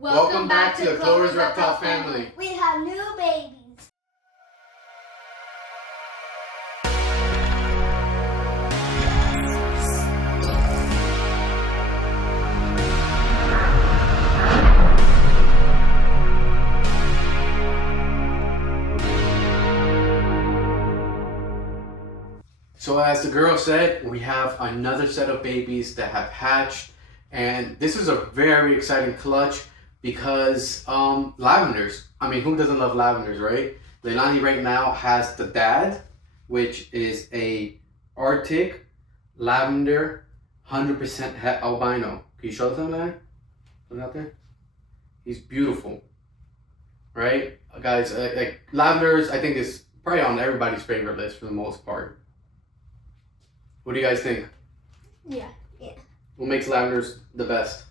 Welcome back to the Clover's Reptile family. We have new babies. So as the girl said, we have another set of babies that have hatched, and this is a very exciting clutch because lavenders. I mean, who doesn't love lavenders, right? Leilani right now has the dad, which is a Arctic lavender, 100% het albino. Can you show them that? Look out there. He's beautiful, right, guys? Like lavenders, I think is probably on everybody's favorite list for the most part. What do you guys think? Yeah. What makes lavenders the best?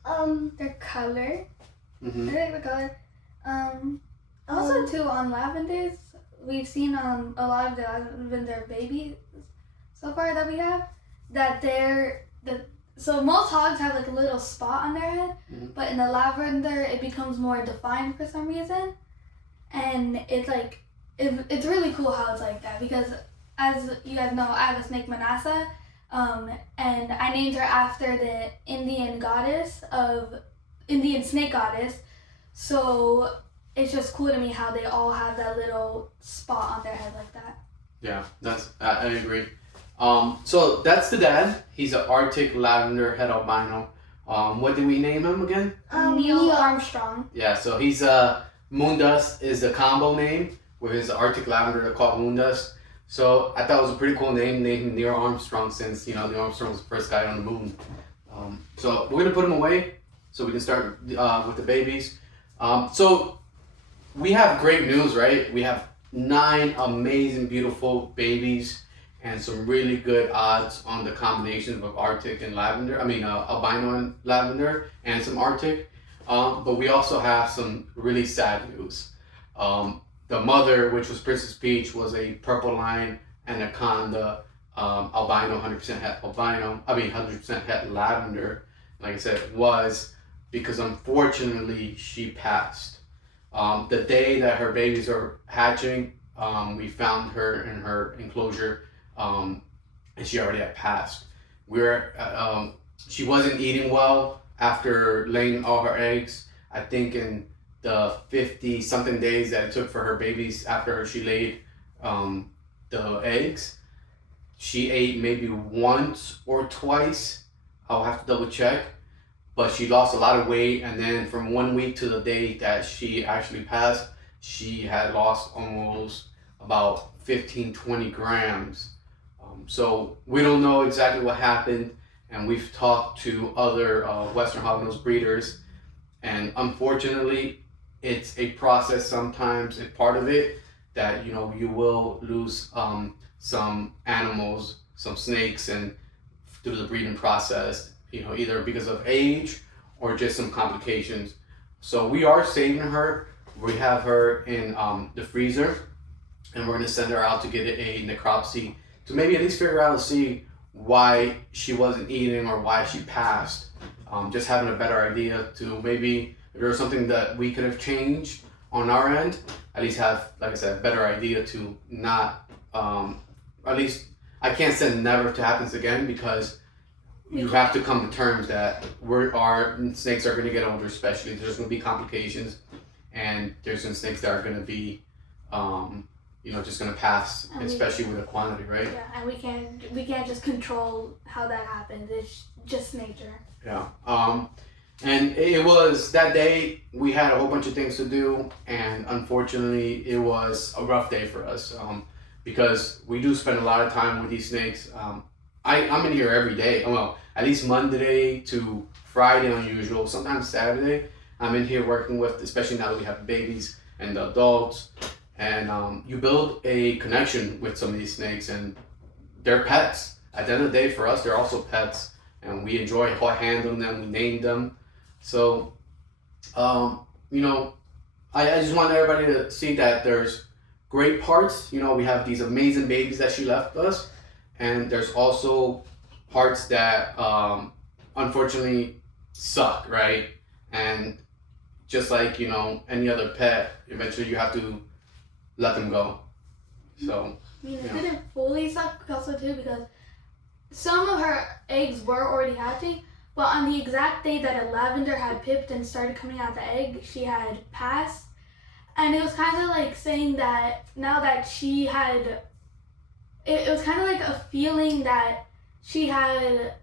Their color. Mm-hmm. I like the color. Also too on lavenders, we've seen a lot of the lavender babies so far that we have that so most hogs have like a little spot on their head, but in the lavender it becomes more defined for some reason, and it's really cool how it's like that because as you guys know, I have a snake Manasa, and I named her after the Indian snake goddess. So it's just cool to me how they all have that little spot on their head like that. Yeah, I agree. So that's the dad. He's an Arctic lavender het albino. What did we name him again? Neil Armstrong. Yeah, so he's Moondust is the combo name with his Arctic lavender. They're called Moondust. So I thought it was a pretty cool name, named Neil Armstrong, since Neil Armstrong was the first guy on the moon. So we're gonna put him away so we can start with the babies. So we have great news, right? We have 9 amazing, beautiful babies and some really good odds on the combination of Arctic and lavender. I mean, albino and lavender and some Arctic. But we also have some really sad news. The mother, which was Princess Peach, was a purple line anaconda albino, 100% het albino. I mean, 100% het lavender. Like I said, it was because unfortunately she passed. The day that her babies are hatching, we found her in her enclosure, and she already had passed. She wasn't eating well after laying all her eggs. I think in the 50 something days that it took for her babies after she laid the eggs, she ate maybe once or twice. I'll have to double check, but she lost a lot of weight, and then from 1 week to the day that she actually passed, she had lost almost about 15-20 grams. So we don't know exactly what happened, and we've talked to other Western Hognose breeders, and unfortunately it's a process sometimes, a part of it, that you will lose some animals, some snakes, and through the breeding process, either because of age or just some complications. So we are saving her. We have her in the freezer, and we're going to send her out to get a necropsy to maybe at least figure out and see why she wasn't eating or why she passed. Just having a better idea to maybe, if there was something that we could have changed on our end, at least have, like I said, a better idea to not, at least, I can't say never to happens again, because you have to come to terms that our snakes are going to get older, especially. There's going to be complications, and there's some snakes that are going to be, just going to pass, especially with the quantity, right? Yeah, and we can't just control how that happens. It's just nature. Yeah. And it was that day we had a whole bunch of things to do, and unfortunately it was a rough day for us because we do spend a lot of time with these snakes. I'm in here every day. Well, at least Monday to Friday unusual, sometimes Saturday. I'm in here working with, especially now that we have babies and the adults. And you build a connection with some of these snakes, and they're pets. At the end of the day, for us, they're also pets, and we enjoy handling them. We name them. So, I just want everybody to see that there's great parts. We have these amazing babies that she left us, and there's also parts that unfortunately suck, right? And just like, any other pet, eventually you have to let them go. So, I mean, it didn't fully suck also too because some of her eggs were already hatching, but on the exact day that a Lavender had pipped and started coming out the egg, she had passed. And it was kind of like saying that now that she had, it was kind of like a feeling that she had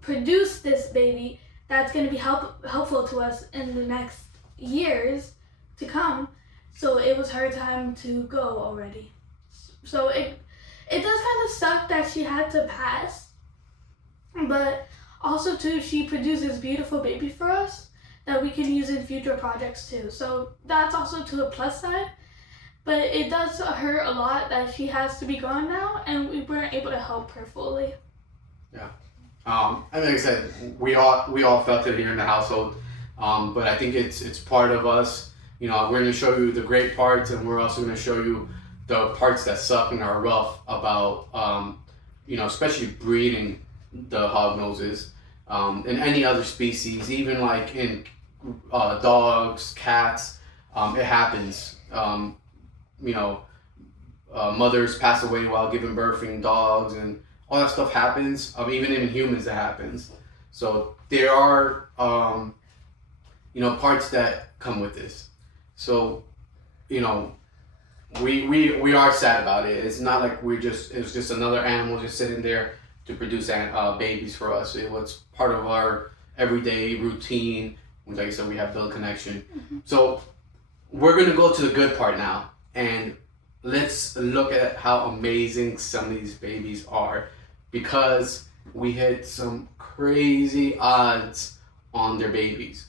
produced this baby that's going to be helpful to us in the next years to come. So it was her time to go already. So it does kind of suck that she had to pass, but also too she produces beautiful baby for us that we can use in future projects too. So that's also to a plus side, but it does hurt a lot that she has to be gone now and we weren't able to help her fully. Yeah. And like I said, we all felt it here in the household, but I think it's part of us. We're going to show you the great parts, and we're also going to show you the parts that suck and are rough about, especially breeding the hognoses, and any other species, even like in dogs, cats. It happens. Mothers pass away while giving birthing dogs, and all that stuff happens. Even in humans, it happens. So there are, parts that come with this. So, we are sad about it. It's not like it was just another animal just sitting there to produce babies for us. It was part of our everyday routine. Like I said, we have built connection. Mm-hmm. So we're going to go to the good part now. And let's look at how amazing some of these babies are, because we hit some crazy odds on their babies.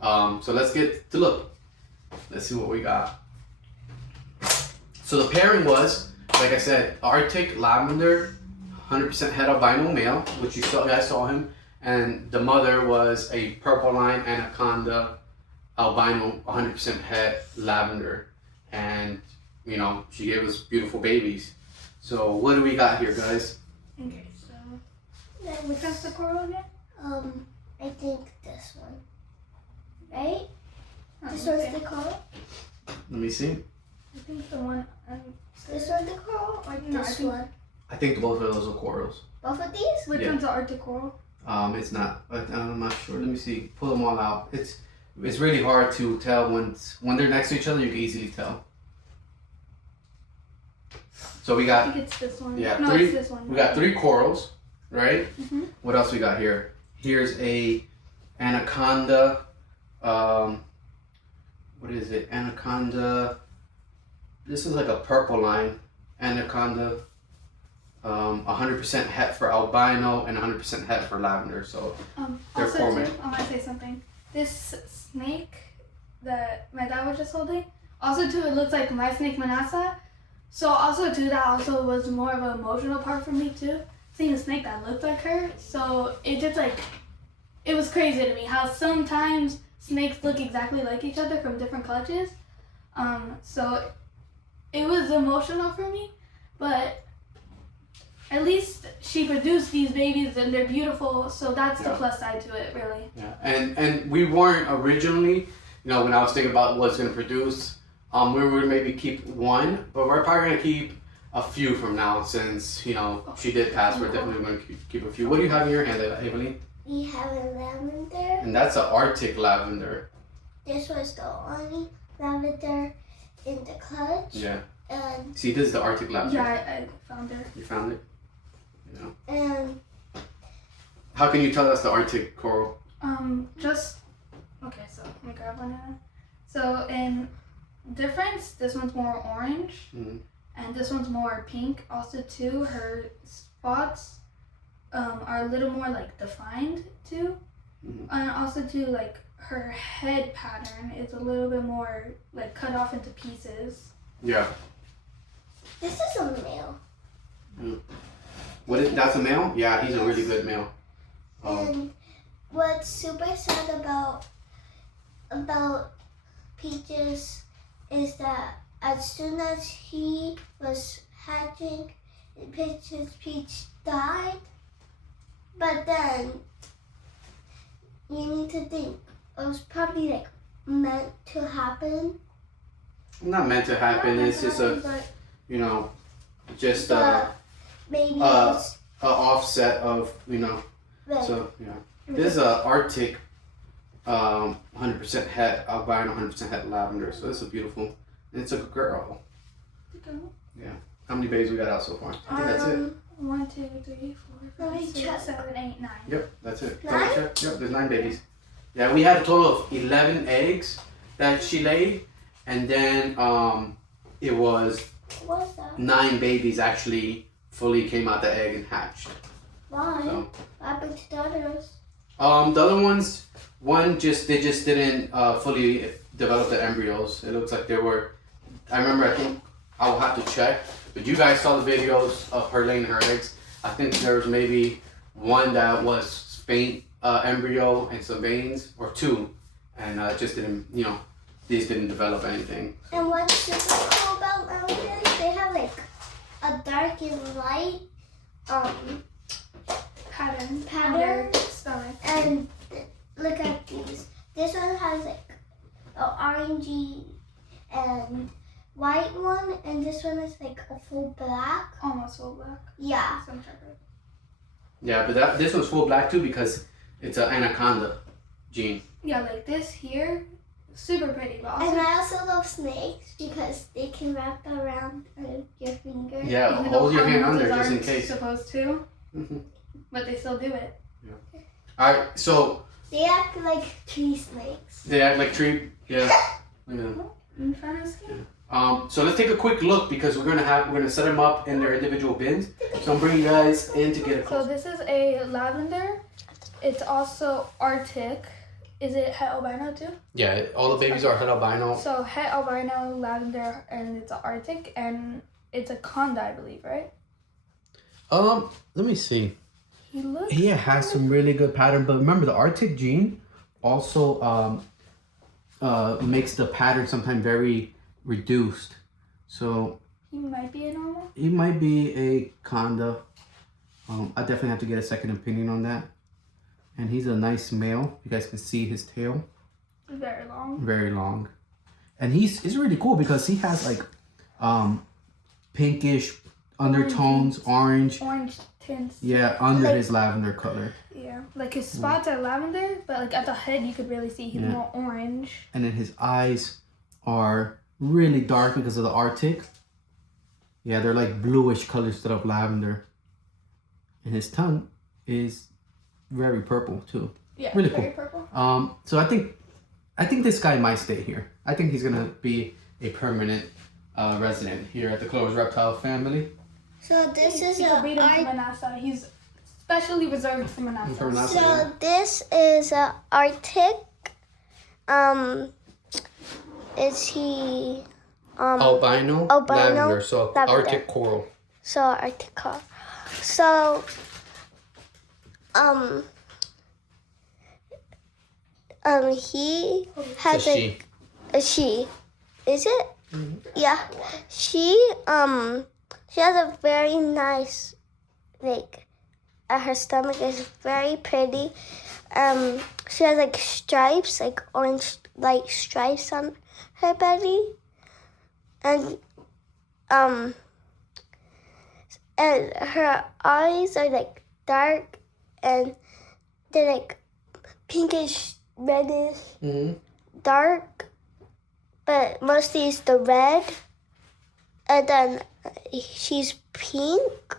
So let's get to look. Let's see what we got. So the pairing was, like I said, Arctic Lavender, 100% het albino male, which you guys saw him, and the mother was a purple line anaconda albino, 100% het lavender, and she gave us beautiful babies. So what do we got here, guys? Okay, so which one's the coral again? I think this one, right? This one's the coral. Let me see. I think the one. This one the coral or this one? I think both of those are corals. Both of these? Which one's the Arctic coral? It's not. I'm not sure. Let me see. Pull them all out. It's really hard to tell when they're next to each other. You can easily tell. So we got. I think it's this one. Yeah, no, three. It's this one. We got 3 corals, right? Mm-hmm. What else we got here? Here's a anaconda. What is it? Anaconda. This is like a purple line. Anaconda. 100% het for albino and 100% het for lavender. So they're also forming. too, I want to say something. This snake that my dad was just holding, also too, it looks like my snake Manasa. So also too, that also was more of an emotional part for me too. Seeing a snake that looked like her. So it just it was crazy to me how sometimes snakes look exactly like each other from different clutches. So it was emotional for me, but at least she produced these babies and they're beautiful, so that's the plus side to it, really. Yeah, and we weren't originally, when I was thinking about what it's going to produce, we were maybe keep one, but we're probably going to keep a few from now since, she did pass. We're definitely going to keep a few. What do you have in your hand, Evelyn? We have a lavender. And that's an Arctic lavender. This was the only lavender in the clutch. Yeah. And see, this is the Arctic lavender. Yeah, I found her. You found it? And how can you tell that's the Arctic coral? Okay, so let me grab one now. So in difference, this one's more orange, and this one's more pink. Also too, her spots are a little more defined too, and also too her head pattern is a little bit more cut off into pieces. Yeah. This is a male. That's a male? Yeah, he's a really good male. And what's super sad about Peaches is that as soon as he was hatching, Peach died. But then you need to think, was probably like meant to happen. Not meant to happen. It's just a, you know, just Maybe a offset of, you know. like, So yeah, this is a Arctic, 100% het albino, 100% het lavender. So it's a beautiful. And it's a girl. Yeah. How many babies we got out so far? I think that's it. 1, 2, 3, 4, Let me 5, 6, check. 7, 8, 9. Yep, that's it. 9? Yep, there's 9 babies. Yeah, we had a total of 11 eggs that she laid, and then it was what's that? 9 babies actually fully came out the egg and hatched. Why? So, What happened to the others? the other ones, they just didn't fully develop the embryos. It looks like they were. I remember. I think I will have to check. But you guys saw the videos of her laying her eggs. I think there was maybe one that was faint embryo and some veins, or 2, and just didn't. You know, these didn't develop anything. And what's super cool about lavender is they have like a dark and light Pattern. Pattern. on their stomach. and look at these. This one has like an orangey and white one, and this one is like a full black. Almost full black. Yeah. Some chocolate. Yeah, but this one's full black too because it's an anaconda gene. Yeah, like this here, super pretty, but also And I also love snakes because they can wrap around your finger. Yeah, even though hold your hand under harmless just in aren't case. supposed to, Mhm. but they still do it. All right, so They act like tree snakes. they act like tree. Yeah. Look at them. In front of skin. So let's take a quick look because we're gonna set them up in their individual bins. So I'm bringing you guys in to get a So close. this is a lavender. It's also Arctic. Is it het albino too? Yeah, all the babies are het albino. So het albino, lavender, and it's an Arctic, and it's a conda, I believe, right? Let me see. He looks. He has some really good pattern, but remember the Arctic gene also makes the pattern sometimes very reduced. So He might be a normal. he might be a conda. I definitely have to get a second opinion on that. And he's a nice male. You guys can see his tail, Very long. very long, and he's really cool because he has like pinkish undertones, orange. Orange tints. Yeah, under Like- his lavender color. Yeah. Like his spots are lavender, but like at the head you could really see he's Yeah. more orange. And then his eyes are really dark because of the Arctic. Yeah, they're like bluish color instead of lavender. And his tongue is very purple too. Yeah. Really very cool. purple. So I think this guy might stay here. I think he's gonna be a permanent resident here at the Clover's reptile family. So this is You could breed him a from Manassa. He's specially reserved for Manassa. For Manassa. so this is a Arctic. Is he Albino, Albino, lavender, so lavender. Arctic coral. so Arctic? So he has So a she. Is it? Yeah. She has a very nice, like, her stomach is very pretty. She has like stripes, like orange light stripes on her belly, and her eyes are like dark, and they're like pinkish, reddish, dark, but mostly it's the red, and then she's pink,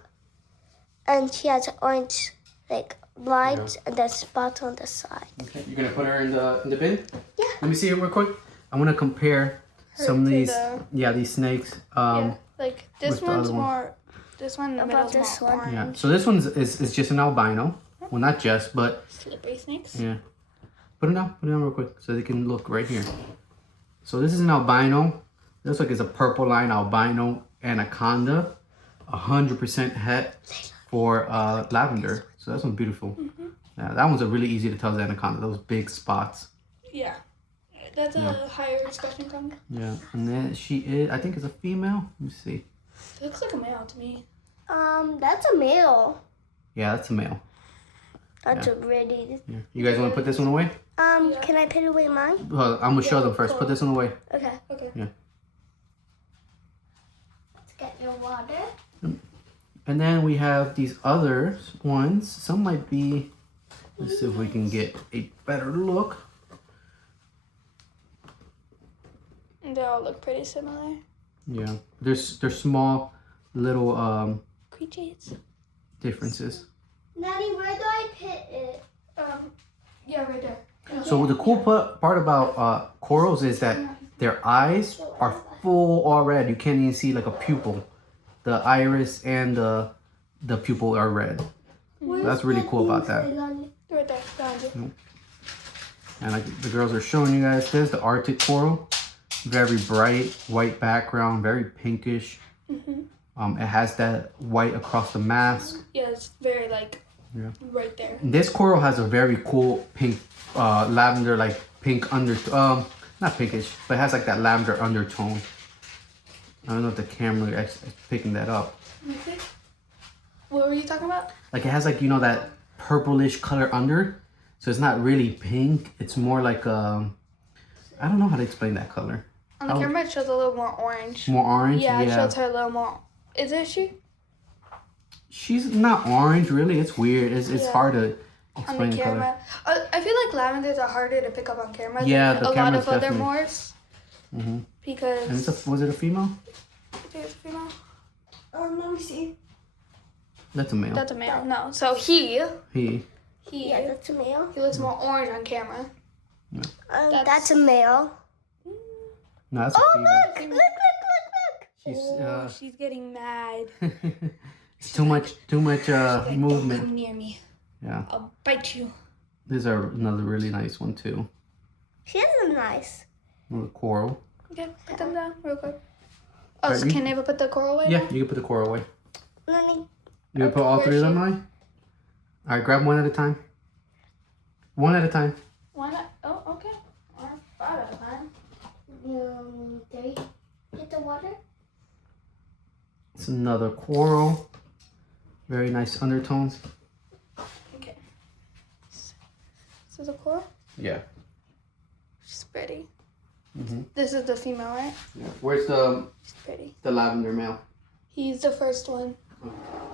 and she has orange like lines and then spots on the side. Okay, you're gonna put her in the bin? Yeah. Let me see it real quick. I want to compare some of to these. the- These snakes. Yeah, like this with the one's other one. more. This one in the About middle's this more one? Yeah. orange. So this one's is just an albino. Well, not just, but Slippery snakes. yeah. Put it down. Put it down real quick so they can look right here. So this is an albino. It looks like it's a purple line albino anaconda. 100% het for lavender. So that's one beautiful. Yeah, that one's a really easy to tell the anaconda. Those big spots. Yeah, that's a higher expression tongue. Yeah, and then she is. I think it's a female. Let me see. It looks like a male to me. That's a male. Yeah, that's a male. That's a really. Yeah. You guys want to put this one away? Can I put away mine? Well, I'm gonna show them first. cool. Put this one away. Okay. Okay. Yeah. Let's get your water. And then we have these other ones. Some might be. Let's see if we can get a better look. They all look pretty similar. Yeah, there's small little Creatures. differences. Nanny, where do I put it? Yeah, right there. So the cool part about corals is that their eyes are full all red. You can't even see like a pupil. The iris and the pupil are red. That's really cool about that. Right there. Behind you. And like the girls are showing you guys, there's the Arctic coral. Very bright white background, very pinkish. It has that white across the mask. Yeah, it's very like right there. This coral has a very cool pink, lavender, like pink not pinkish, but it has like that lavender undertone. I don't know if the camera is picking that up. What were you talking about? Like it has like, you know, that purplish color under. So it's not really pink. It's more like, I don't know how to explain that color. On the camera, it shows a little more orange. More orange? Yeah, it shows her a little more. Isn't she? She's not orange, really. It's weird. It's hard to explain On the the camera. color. I feel like lavenders are harder to pick up on camera Yeah, than the a lot camera's of other definitely- morphs. Because... And was it a female? It's a female? Let me see. That's a male. That's a male. No. So he Yeah, that's a male. he looks more orange on camera. That's a male. No, that's a Oh, female. look. She's getting mad. It's too much movement. Come near me. Yeah. I'll bite you. These are another really nice one too. She is nice. Another coral. Okay, put them down real quick. Oh, Right, so can Ava put the coral away? Yeah, now? you can put the coral away. Nanny. You gonna put all three of them away? Alright, grab one at a time. One at a time. Why not? Oh, okay. Or 5 at a time. 3. Get the water. It's another coral. Very nice undertones. Okay. This is a coral? Yeah. She's pretty. Mhm. This is the female, right? Yeah. Where's the She's pretty. lavender male? He's the first one.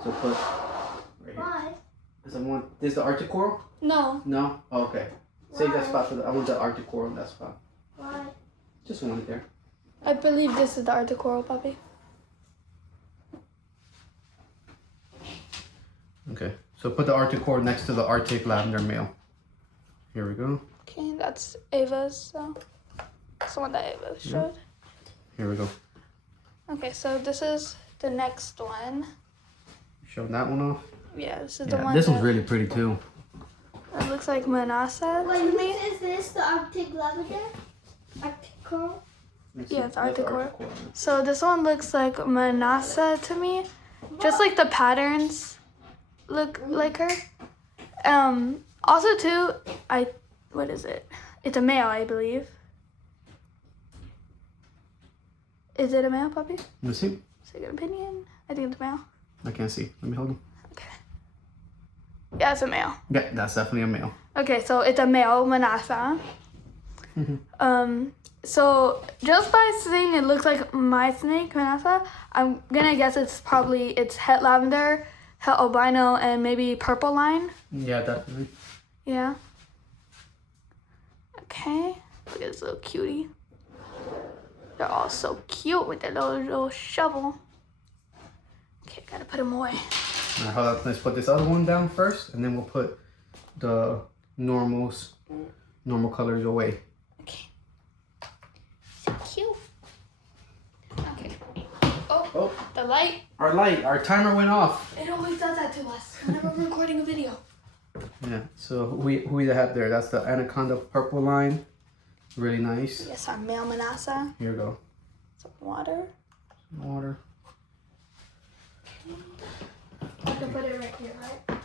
So put right here. Why? This is the Arctic coral? No. No? Oh, okay. Save that Why? spot I want the Arctic coral in that spot. Why? Just one there. I believe this is the Arctic coral, puppy. Okay. So put the Arctic coral next to the Arctic lavender male. Here we go. Okay, that's Ava's. So that's the one that Ava showed. Here we go. Okay, so this is the next one. Show that one off. Yeah, this is the Yeah, one. this one's really pretty too. It looks like Manasa Wait, to me. is this the Arctic lavender? Arctic coral? Yeah, it's Arctic coral. So this one looks like Manasa to me. Just like the patterns look like her. Also too, what is it? It's a male, I believe. Is it a male, puppy? Let me see. Second opinion. I think it's a male. I can't see. Let me hold them. Okay. Yeah, it's a male. Yeah, that's definitely a male. Okay, so it's a male Manasa. So just by saying it looks like my snake, Manasa, I'm gonna guess it's het lavender, het albino, and maybe purple line. Yeah, definitely. Yeah. Okay. Look at this little cutie. They're all so cute with their little shovel. Okay, gotta put them away. Alright, hold on. Let's put this other one down first, and then we'll put the normal colors away. Okay. So cute. Okay. Oh, The light. our timer went off. It always does that to us whenever we're recording a video. Yeah. So who we have there? That's the anaconda purple line. Really nice. Yes, our male Manasa. Here we go. Some water. Water. I can put it right here, right?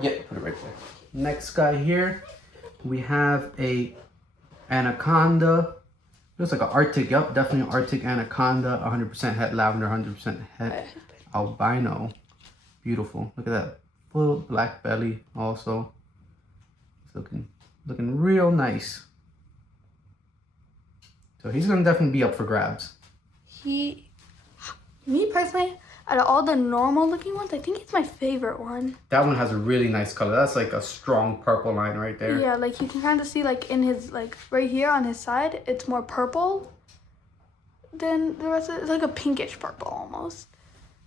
Yeah, put it right there. Next guy here, we have a anaconda. Looks like an Arctic, yep, definitely an Arctic anaconda. 100% het lavender, 100% het albino. Beautiful. Look at that full black belly also. It's looking Looking real nice. So he's gonna definitely be up for grabs. Me personally, out of all the normal looking ones, I think it's my favorite one. That one has a really nice color. That's like a strong purple line right there. Yeah, like you can kind of see like in his, like right here on his side, it's more purple than the rest of it. It's like a pinkish purple almost.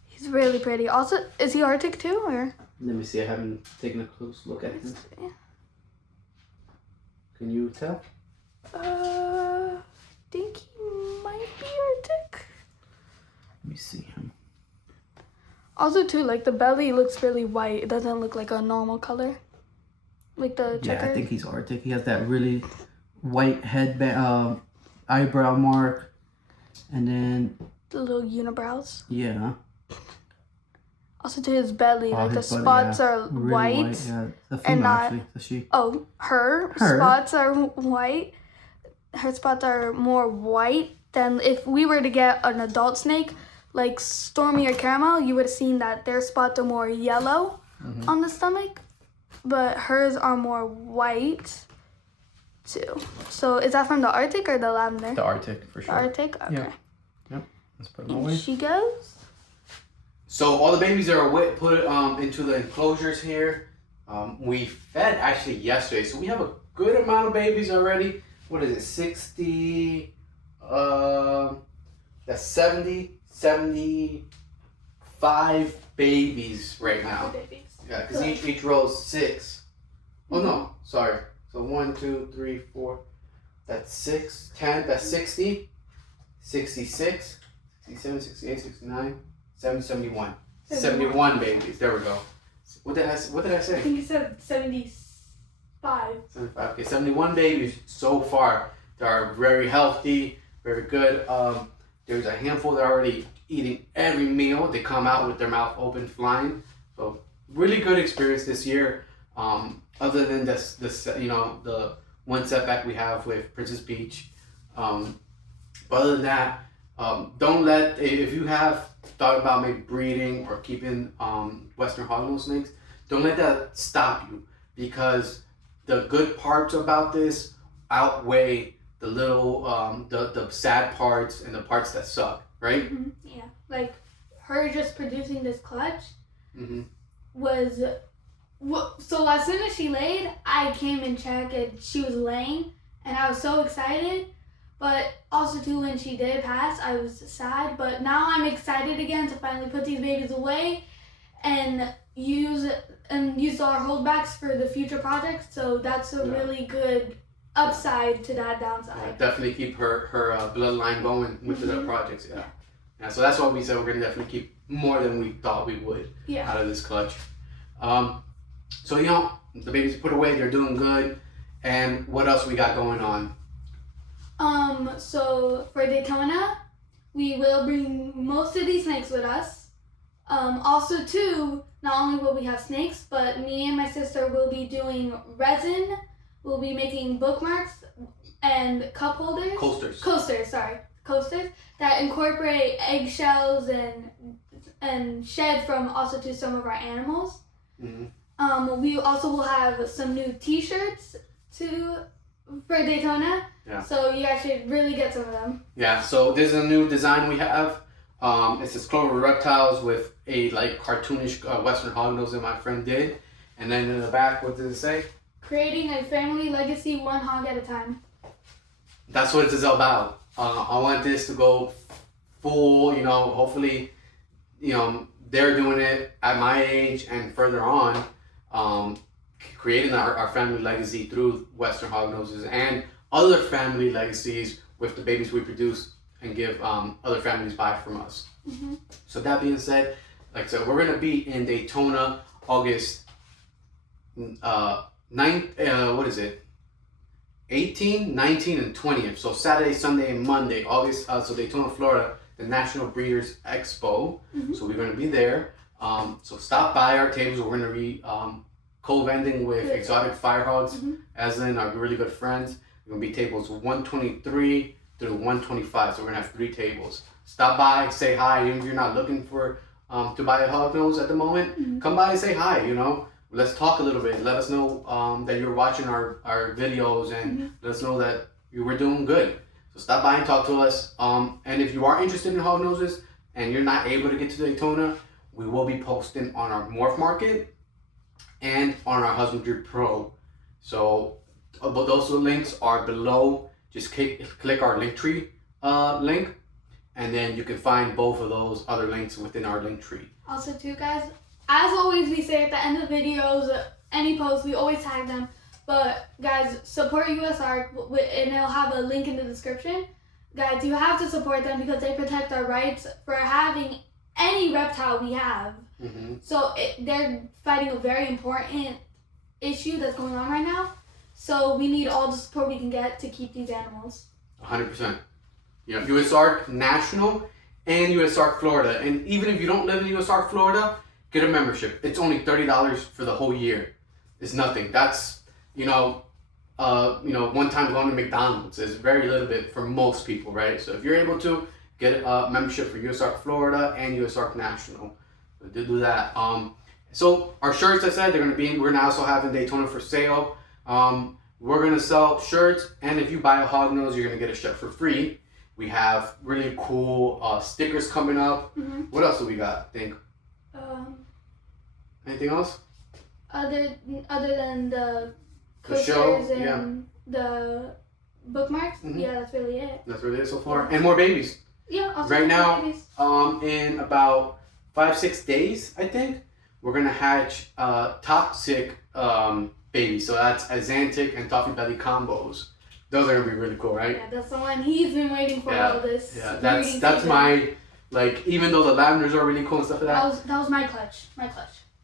He's really pretty. Also, is he Arctic too, or? Let me see, I haven't taken a close look at him. Can you tell? I think he might be Arctic. Let me see him. Also too, like the belly looks really white. It doesn't look like a normal color. Like the checker. Yeah, I think he's Arctic. He has that really white headband, eyebrow mark, and then the little unibrows. yeah. Also to his belly, like the His belly, spots yeah. are Really white. Yeah, the female and not- actually. So she. Oh, her spots are white. Her spots are more white than if we were to get an adult snake, like Stormy or Caramel, you would have seen that their spots are more yellow on the stomach, but hers are more white too. So is that from the Arctic or the Lavender? The Arctic for The sure. Arctic? Okay. Yeah. Yep. Let's put them And away. she goes. So all the babies are put into the enclosures here. We fed actually yesterday, so we have a good amount of babies already. What is it? 60. That's 75 babies right now. Yeah, because each row is 6. Oh no, sorry. So 1, 2, 3, 4. That's 6, 10. That's 60, 66, 67, 68, 69, 70, 71. 71 babies. There we go. What did I say? I think you said 75. 75. Okay, 71 babies so far. They are very healthy, very good. There's a handful that are already eating every meal. They come out with their mouth open, flying. So really good experience this year. Other than this, the one setback we have with Princess Peach. But other than that, don't let, if you have thought about maybe breeding or keeping Western Hognose snakes, don't let that stop you, because the good parts about this outweigh the little the sad parts and the parts that suck, right? Mm-hmm. Yeah, like her just producing this clutch was. So as soon as she laid, I came and checked and she was laying, and I was so excited. But also too, when she did pass, I was sad. But now I'm excited again to finally put these babies away and use our holdbacks for the future projects. So that's a really good upside to that downside. Yeah, definitely keep her bloodline going with the projects. Yeah. So that's what we said. We're gonna definitely keep more than we thought we would out of this clutch. So the babies put away. They're doing good. And what else we got going on? So for Daytona, we will bring most of these snakes with us. Also too, not only will we have snakes, but me and my sister will be doing resin. We'll be making bookmarks and cup holders. Coasters that incorporate eggshells and shed from also to some of our animals. We also will have some new T-shirts for Daytona. Yeah. So you guys should really get some of them. Yeah. So this is a new design we have. It's this Clover reptiles with a like cartoonish Western Hognose that my friend did, and then in the back, what does it say? Creating a family legacy, one hog at a time. That's what it's about. I want this to go full. Hopefully, they're doing it at my age and further on. Creating our family legacy through Western Hognoses and other family legacies with the babies we produce and give other families buy from us. So that being said, like I said, we're gonna be in Daytona August 9th, 18, 19, and 20th. So Saturday, Sunday, and Monday, August. So Daytona, Florida, the National Breeders Expo. So we're gonna be there. So stop by our tables. We're gonna be co-vending with exotic fire hogs, Aslan, our really good friends. We're gonna be tables 123 through 125. So we're gonna have 3 tables. Stop by, say hi. Even if you're not looking for to buy a hog nose at the moment, come by and say hi. let's talk a little bit. Let us know that you're watching our videos, and let us know that you were doing good. So stop by and talk to us. And if you are interested in hognoses and you're not able to get to Daytona, we will be posting on our Morph Market and on our Husbandry Pro. So those links are below. Just click our Linktree link, and then you can find both of those other links within our Linktree. Also too, guys, as always we say at the end of videos, any posts, we always tag them. But guys, support US Ark, and it'll have a link in the description. Guys, you have to support them because they protect our rights for having any reptile we have. So they're fighting a very important issue that's going on right now. So we need all the support we can get to keep these animals. 100%. You know, US Ark National and US Ark Florida. And even if you don't live in US Ark Florida, get a membership. It's only $30 for the whole year. It's nothing. That's, one time going to McDonald's is very little bit for most people, right? So if you're able to get a membership for US Ark Florida and US Ark National, do that. So our shirts, I said, we're gonna also having Daytona for sale. We're gonna sell shirts, and if you buy a hognose, you're gonna get a shirt for free. We have really cool stickers coming up. What else do we got? Think. Anything else? Other than the coasters show, and the bookmarks, yeah, that's really it. That's really it so far, and more babies. Yeah. Also right now, babies. In about 5-6 days, I think we're gonna hatch toxic babies. So that's Azantic and Toffee Belly combos. Those are gonna be really cool, right? Yeah, that's the one he's been waiting for all this. Yeah, that's my, even though the lavenders are really cool and stuff like that. That was my clutch.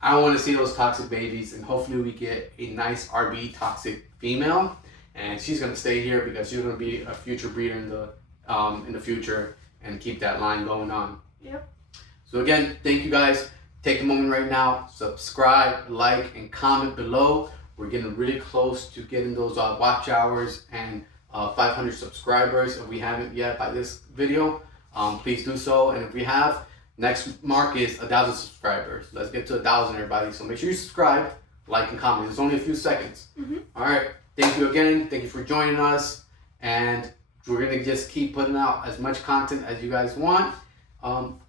I want to see those toxic babies, and hopefully we get a nice RB toxic female, and she's gonna stay here because she's gonna be a future breeder in the future and keep that line going on. Yep. So again, thank you guys. Take a moment right now, subscribe, like, and comment below. We're getting really close to getting those watch hours and 500 subscribers. If we haven't yet by this video, please do so. And if we have, next mark is 1,000 subscribers. Let's get to 1,000, everybody. So make sure you subscribe, like, and comment. It's only a few seconds. All right. Thank you again. Thank you for joining us. And we're gonna just keep putting out as much content as you guys want.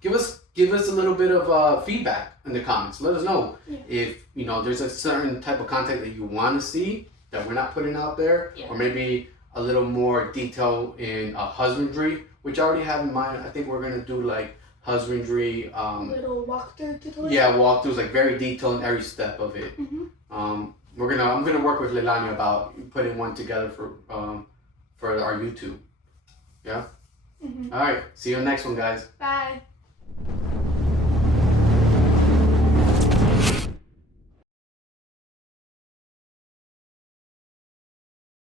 Give us a little bit of feedback in the comments. Let us know if there's a certain type of content that you want to see that we're not putting out there, or maybe a little more detail in husbandry, which I already have in mind. I think we're gonna do like husbandry. Little walkthrough tutorial. Yeah, walkthroughs, like very detailed in every step of it. I'm gonna work with Leilani about putting one together for our YouTube. Yeah. All right. See you on the next one, guys. Bye.